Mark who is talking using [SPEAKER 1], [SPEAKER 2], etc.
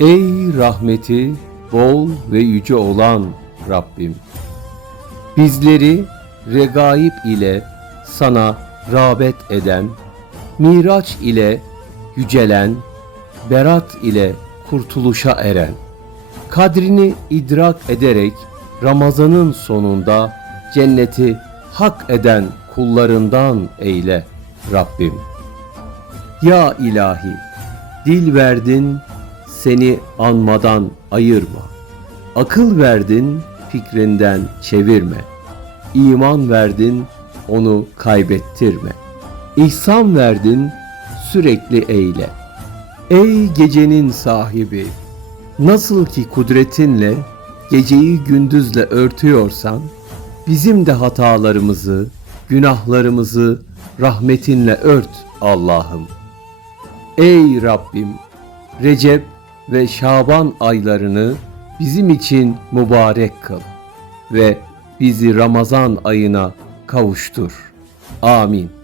[SPEAKER 1] Ey rahmeti bol ve yüce olan Rabbim! Bizleri regaib ile sana rağbet eden, miraç ile yücelen, berat ile kurtuluşa eren, kadrini idrak ederek Ramazan'ın sonunda cenneti hak eden kullarından eyle Rabbim. Ya ilahi, dil verdin, seni anmadan ayırma. Akıl verdin, fikrinden çevirme. İman verdin, onu kaybettirme. İhsan verdin, sürekli eyle. Ey gecenin sahibi, nasıl ki kudretinle geceyi gündüzle örtüyorsan, bizim de hatalarımızı, günahlarımızı rahmetinle ört Allah'ım. Ey Rabbim, Recep ve Şaban aylarını bizim için mübarek kıl ve bizi Ramazan ayına kavuştur. Amin.